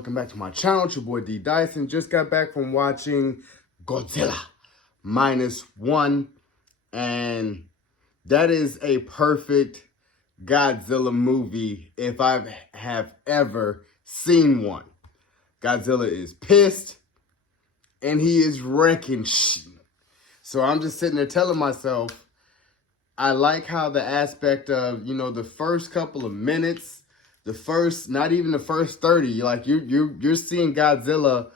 welcome back to my channel. It's your boy D Dyson. Just got back from watching GodzillaMinusOne, and that is a perfect Godzilla movie if I have ever seen one. Godzilla is pissed, and he is wrecking shit. So I'm just sitting there telling myself, I like how the aspect of, the first couple of minutes, not even the first 30, like you're seeing Godzilla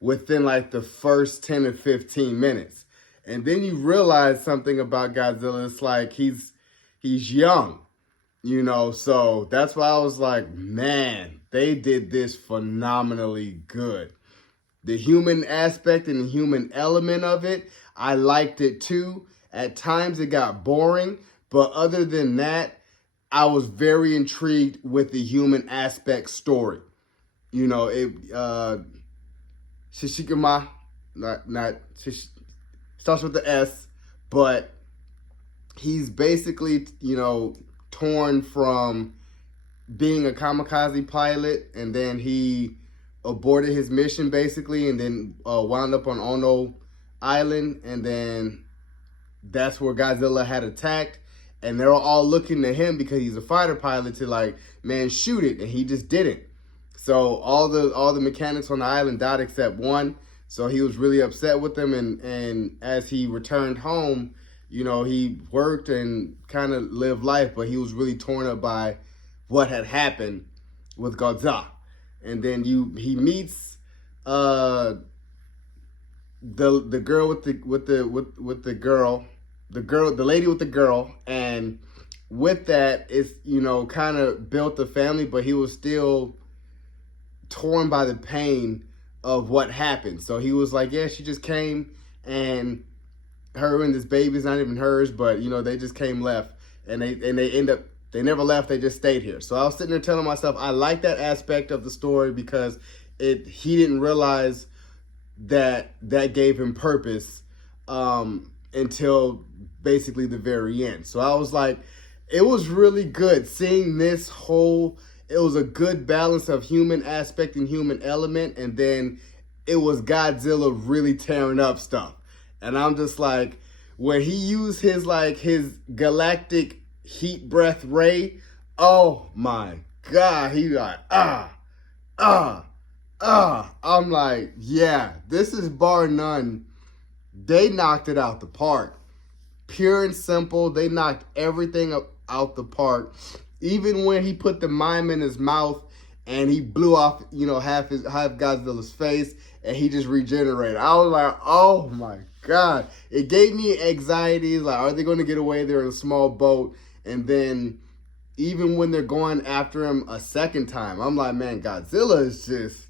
within like the first 10 or 15 minutes. And then you realize something about Godzilla. It's like he's young, so that's why I was like, man, they did this phenomenally good. The human aspect and the human element of it, I liked it too. At times it got boring, but other than that, I was very intrigued with the human aspect story. Shishikima, starts with the S, but he's basically, torn from being a kamikaze pilot, and then he aborted his mission basically, and then wound up on Ono Island, and then that's where Godzilla had attacked. And they're all looking to him because he's a fighter pilot to like, man, shoot it. And he just didn't. So all the mechanics on the island died except one. So he was really upset with them. And as he returned home, he worked and kind of lived life, but he was really torn up by what had happened with Godzilla. And then he meets the girl with the girl. The lady with the girl, and with that, it's, kind of built a family, but he was still torn by the pain of what happened. So he was like, yeah, she just came, and her and this baby's not even hers, but, they just came left, and they never left, they just stayed here. So I was sitting there telling myself, I like that aspect of the story because he didn't realize that gave him purpose, until basically the very end. So I was like, it was really good seeing this it was a good balance of human aspect and human element, and then it was Godzilla really tearing up stuff. And I'm just like, when he used his galactic heat breath ray, oh my God, he like, I'm like, yeah, this is bar none. They knocked it out the park. Pure and simple. They knocked everything out the park. Even when he put the mime in his mouth and he blew off, half Godzilla's face, and he just regenerated. I was like, oh my God. It gave me anxiety. Like, are they going to get away? They're in a small boat. And then even when they're going after him a second time, I'm like, man, Godzilla is just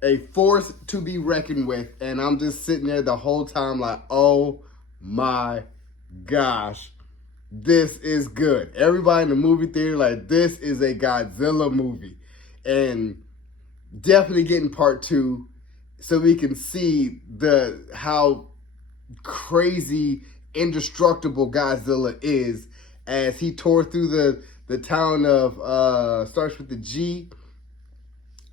a force to be reckoned with. And I'm just sitting there the whole time like, oh my gosh, this is good. Everybody in the movie theater like, this is a Godzilla movie. And definitely getting part 2 so we can see how crazy indestructible Godzilla is as he tore through the town of starts with the G,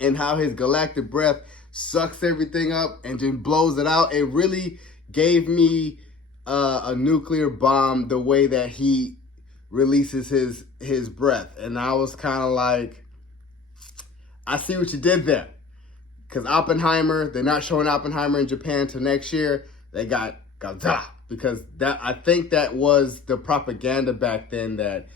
and how his galactic breath sucks everything up and just blows it out. It really gave me a nuclear bomb the way that he releases his breath. And I was kind of like, I see what you did there. Because Oppenheimer, they're not showing Oppenheimer in Japan till next year. They got Godzilla. Because I think that was the propaganda back then, that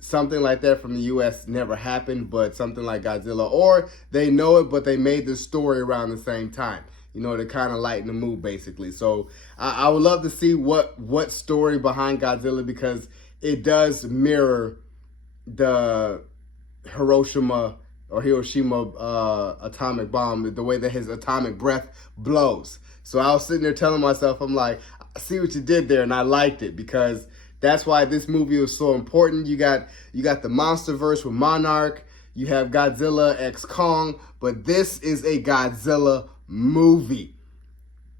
something like that from the U.S. never happened, but something like Godzilla, or they know it, but they made the story around the same time, to kind of lighten the mood, basically. So I would love to see what story behind Godzilla, because it does mirror the Hiroshima atomic bomb, the way that his atomic breath blows. So I was sitting there telling myself, I'm like, I see what you did there, and I liked it, because that's why this movie was so important. You got the MonsterVerse with Monarch. You have Godzilla x Kong. But this is a Godzilla movie.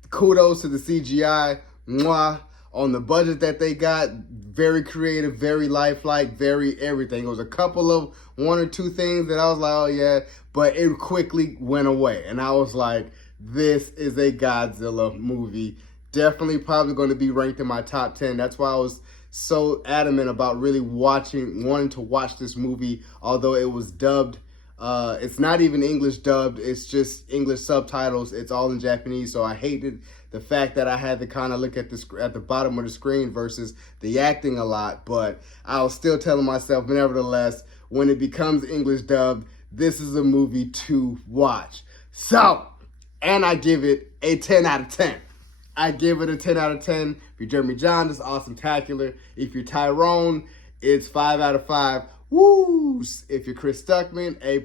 Kudos to the CGI. Mwah. On the budget that they got. very creative, very lifelike, very everything. It was a couple of one or two things that I was like, oh yeah, but it quickly went away. And I was like, this is a Godzilla movie. Definitely probably going to be ranked in my top 10. That's why I was so adamant about really wanting to watch this movie, although it was dubbed. It's not even English dubbed, it's just English subtitles. It's all in Japanese, so I hated the fact that I had to kind of look at the bottom of the screen versus the acting a lot. But I was still telling myself, nevertheless, when it becomes English dubbed, this is a movie to watch. So, and I give it a 10 out of 10. I give it a 10 out of 10. If you're Jeremy John, it's awesome-tacular. If you're Tyrone, it's 5 out of 5. Woo! If you're Chris Stuckman, A+.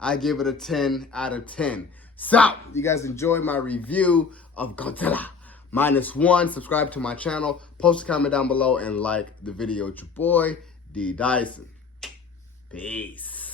I give it a 10 out of 10. So, you guys enjoyed my review of GodzillaMinusOne. Subscribe to my channel, post a comment down below, and like the video. It's your boy, D. Dyson. Peace.